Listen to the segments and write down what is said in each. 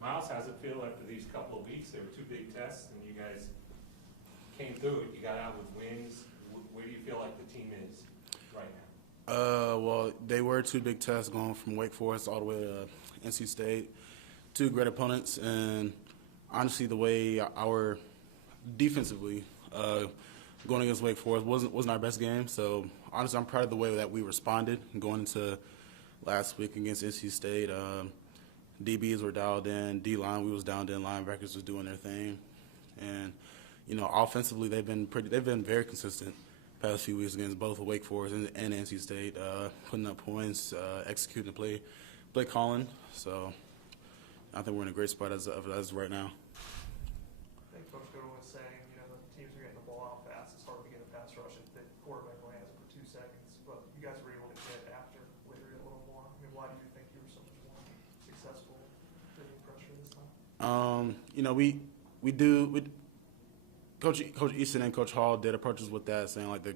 Myles, how's it feel after these couple of weeks? There were two big tests, and you guys came through it. You got out with wins. Where do you feel like the team is right now? Well, they were two big tests going from Wake Forest all the way to NC State. Two great opponents, and honestly, the way our defensively going against Wake Forest wasn't our best game. So honestly, I'm proud of the way that we responded going into last week against NC State. DBs were dialed in, D-line we was dialed in, linebackers was doing their thing, and offensively they've been very consistent past few weeks against both Wake Forest and NC State, putting up points, executing the play calling. So I think we're in a great spot as of right now. I think Coach Goodwin was saying, the teams are getting the ball out fast. It's hard to get a pass rush if the quarterback only has it for 2 seconds. But you guys were able to get after Larry a little more. I mean, why do you think you were so much more successful bringing pressure this time? Coach Easton and Coach Hall did approaches with that, saying like the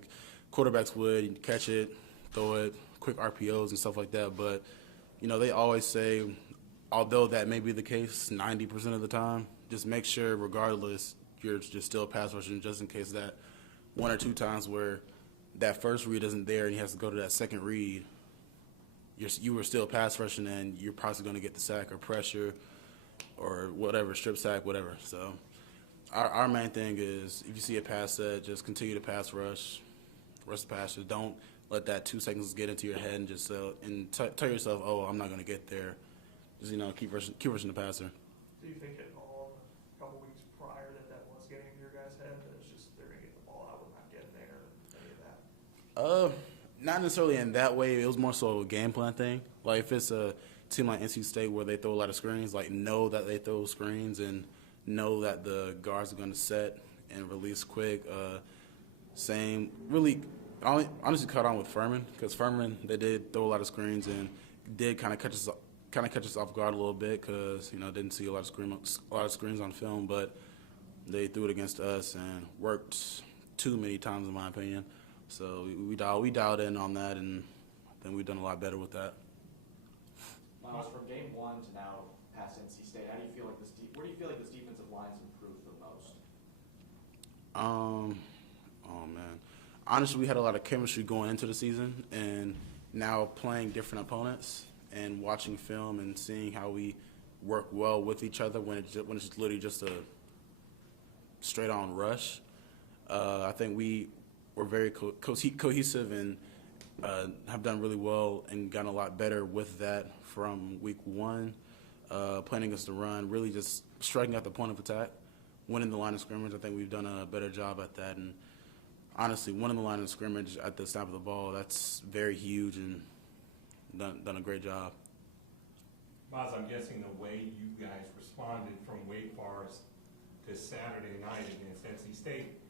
quarterbacks would catch it, throw it, quick RPOs and stuff like that. But they always say, although that may be the case 90% of the time, just make sure regardless you're still pass rushing, just in case that one or two times where that first read isn't there and he has to go to that second read, you were still pass rushing and you're probably going to get the sack or pressure or whatever, strip sack, whatever. So our main thing is if you see a pass set, just continue to pass rush the passes. Don't let that 2 seconds get into your head and just tell yourself, oh, I'm not going to get there. Just keep rushing the passer. Do you think at all in a couple weeks prior that was getting into your guys' head, that it's just they're going to get the ball out and not getting there, or any of that? Not necessarily in that way. It was more so a game plan thing. Like if it's a team like NC State where they throw a lot of screens, like know that they throw screens and know that the guards are going to set and release quick. Same, really, I honestly caught on with Furman because Furman, they did throw a lot of screens and did kind of catch us off guard a little bit because didn't see a lot of screens on film, but they threw it against us and worked too many times in my opinion. So we dialed in on that, and I think we've done a lot better with that. Myles, from game one to now past NC State, how do you feel like where do you feel like this defensive line's improved the most? Oh man, honestly, we had a lot of chemistry going into the season, and now playing different opponents and watching film and seeing how we work well with each other when it's literally just a straight on rush. I think we were very cohesive and have done really well and gotten a lot better with that from week one, playing against the run, really just striking at the point of attack, winning the line of scrimmage. I think we've done a better job at that. And honestly, winning the line of scrimmage at the snap of the ball, that's very huge and done a great job. Myles, I'm guessing the way you guys responded from Wake Forest to Saturday night against NC State,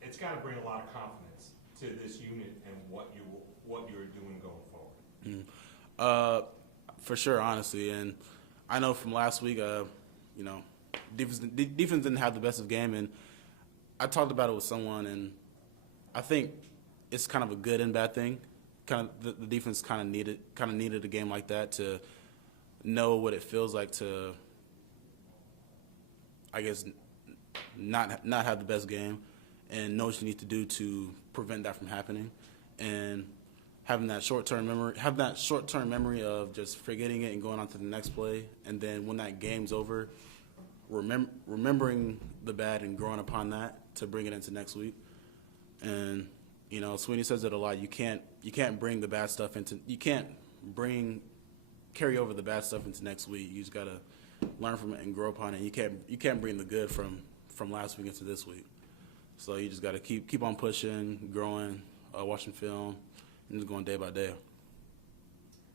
it's got to bring a lot of confidence to this unit and what you're doing going forward. For sure, honestly, and I know from last week, defense didn't have the best of game, and I talked about it with someone, and I think it's kind of a good and bad thing. Kind of the defense kind of needed a game like that to know what it feels like to, I guess, not have the best game, and know what you need to do to prevent that from happening, and having that short-term memory of just forgetting it and going on to the next play, and then when that game's over, remembering the bad and growing upon that to bring it into next week. And Sweeney says it a lot. You can't bring the bad stuff into. You can't carry over the bad stuff into next week. You just gotta learn from it and grow upon it. You can't bring the good from last week into this week. So you just gotta keep on pushing, growing, watching film, and just going day by day.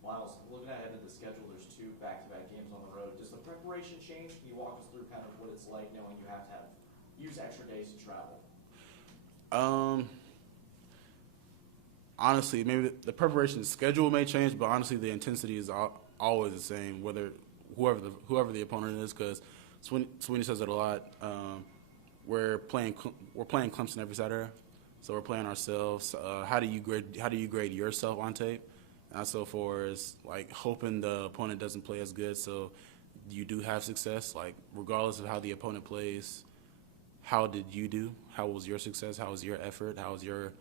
Myles, looking ahead at the schedule, there's 2 back-to-back games on the road. Does the preparation change? Can you walk us through kind of what it's like knowing you have to use extra days to travel? Honestly, maybe the preparation schedule may change, but honestly, the intensity is always the same, whoever the opponent is. Because Sweeney says it a lot. We're playing Clemson every Saturday, so we're playing ourselves. How do you grade yourself on tape? And so far as like hoping the opponent doesn't play as good, so you do have success, like regardless of how the opponent plays, how did you do? How was your success? How was your effort? How was your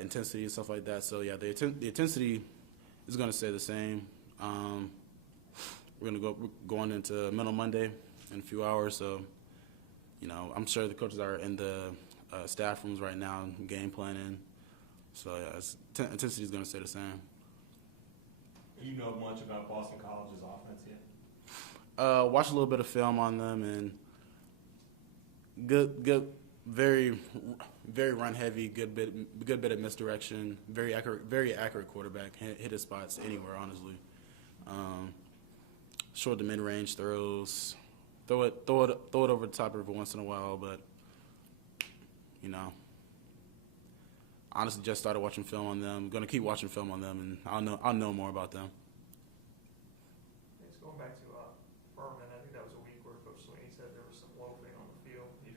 intensity and stuff like that? So yeah, the intensity is going to stay the same. We're going to go going into Mental Monday in a few hours, so I'm sure the coaches are in the staff rooms right now, game planning. So yeah, intensity is going to stay the same. Do you know much about Boston College's offense yet? Watch a little bit of film on them, and good, very, very run heavy. Good bit of misdirection. Very accurate quarterback. Hit his spots anywhere, honestly. Short to mid range throws. Throw it over the top every once in a while, but honestly, just started watching film on them. Going to keep watching film on them, and I'll know more about them. Going back to Furman, I think that was a week where Coach Sweeney said there was some loafing on the field. He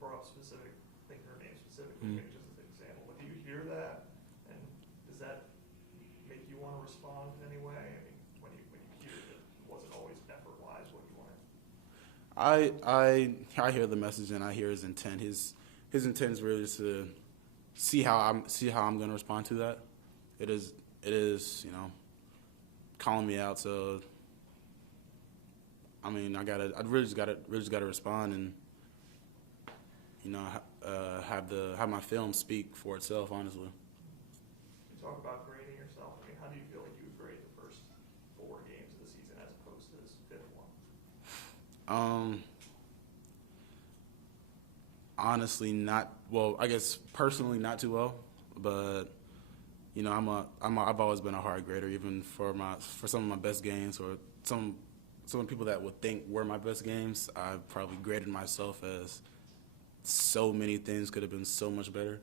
brought up specific, I think her name specifically, maybe just as an example. But do you hear that, and does that make you want to respond in any way? I mean, when you hear that it wasn't always effort-wise what you wanted. I hear the message, and I hear his intent. His intent is really just to see how I'm going to respond to that. It is calling me out. So I mean, I really just gotta respond, and have my film speak for itself. Honestly. You talk about grading yourself. I mean, how do you feel like you would grade the first 4 games of the season as opposed to this 5th one? Honestly, not well. I guess personally, not too well, but I've always been a hard grader, even for some of my best games, or some people that would think were my best games. I've probably graded myself as so many things could have been so much better,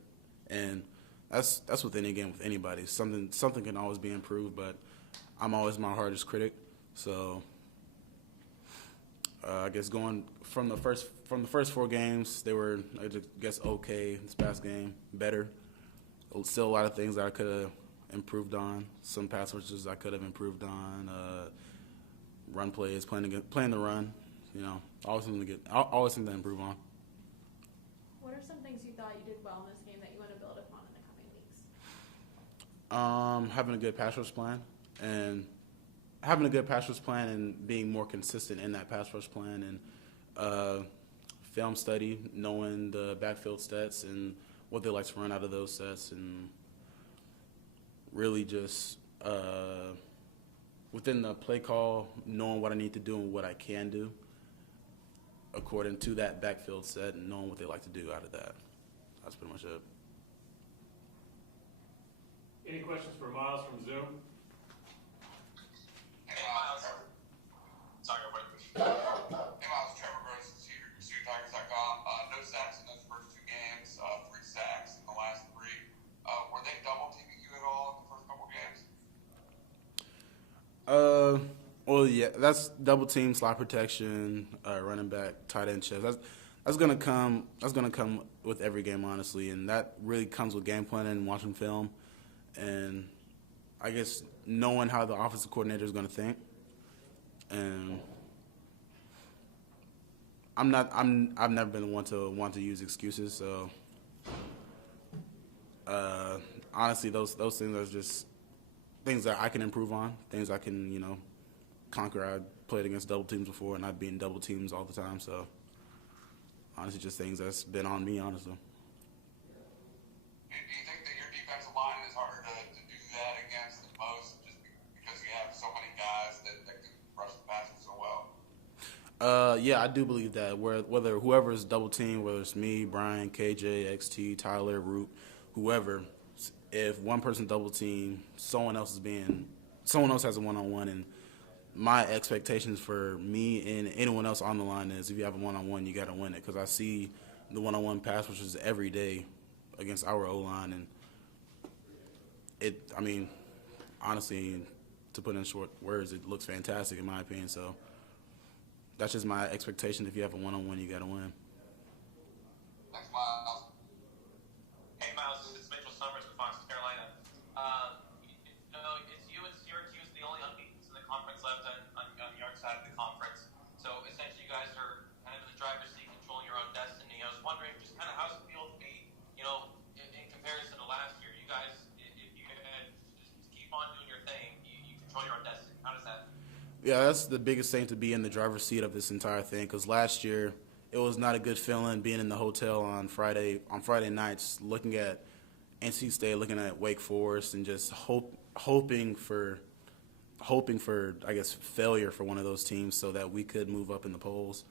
and that's with any game with anybody. Something can always be improved, but I'm always my hardest critic. So I guess going from the first 4 games, they were, I guess, okay. This past game, better. Still a lot of things that I could have improved on. Some pass rushes I could have improved on. Run plays, playing the run. Always something to improve on. What are some things you thought you did well in this game that you want to build upon in the coming weeks? Having a good pass rush plan, and being more consistent in that pass rush plan, and film study, knowing the backfield sets and what they like to run out of those sets, and really just within the play call, knowing what I need to do and what I can do according to that backfield set, and knowing what they like to do out of that. That's pretty much it. Any questions for Myles from Zoom? Hey, Myles. Sorry, Hey, Myles. Trevor Gross, SeaTigers.com. No sacks in those first 2 games. 3 sacks in the last 3. Were they double teaming you at all in the first couple games? Well, yeah, that's double team, slot protection, running back, tight end shift. That's gonna come with every game, honestly, and that really comes with game planning and watching film, and I guess knowing how the offensive coordinator is gonna think. And I've never been one to want to use excuses, so honestly, those things are just things that I can improve on, things I can conquer. I played against double teams before, and I've been double teams all the time, so honestly, just things that's been on me, honestly. Do you think that your defensive line is harder to do that against than most, just because you have so many guys that can rush the passer so well? Yeah, I do believe that. Whether whoever's double team, whether it's me, Brian, KJ, XT, Tyler, Root, whoever, if one person double team, someone else has a one-on-one, and my expectations for me and anyone else on the line is if you have a one-on-one, you got to win it, because I see the one-on-one pass rushes every day against our O-line, and honestly, to put in short words, it looks fantastic in my opinion. So that's just my expectation. If you have a one-on-one, you got to win. Thanks, Myles. Hey, Myles, it's Mitchell Summers with Fox Carolina. It's you and Syracuse, the only unbeaten in the conference left on your side of the conference. Yeah, that's the biggest thing, to be in the driver's seat of this entire thing. Because last year, it was not a good feeling being in the hotel on Friday nights, looking at NC State, looking at Wake Forest, and just hoping for I guess failure for one of those teams so that we could move up in the polls.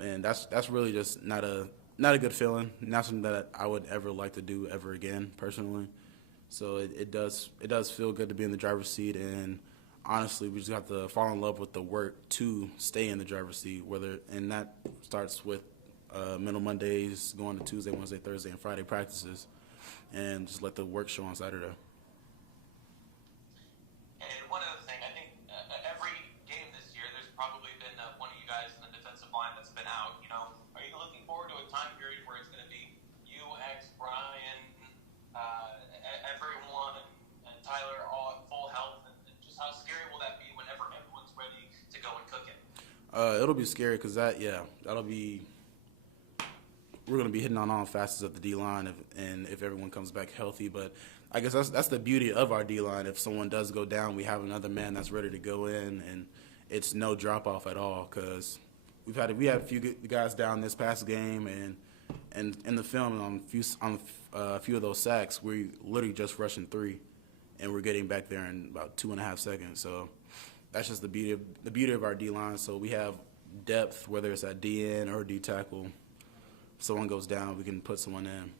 And that's really just not a good feeling. Not something that I would ever like to do ever again, personally. So it does feel good to be in the driver's seat, and honestly, we just have to fall in love with the work to stay in the driver's seat. And that starts with mental Mondays, going to Tuesday, Wednesday, Thursday, and Friday practices, and just let the work show on Saturday. And one other thing, I think every game this year, there's probably been one of you guys in the defensive line that's been out. You know, are you looking forward to a time period where it's going to be you, X, Brian, everyone, and Tyler all at full health? And just how scary will that be whenever everyone's ready to go and cook it? It'll be scary because that'll be. We're going to be hitting on all facets of the D-line if everyone comes back healthy. But I guess that's the beauty of our D-line. If someone does go down, we have another man that's ready to go in, and it's no drop-off at all, because we had a few guys down this past game, and in the film on a few of those sacks, we literally just rushing 3, and we're getting back there in about 2.5 seconds. So that's just the beauty of our D-line. So we have depth, whether it's at DN or D tackle. If someone goes down, we can put someone in.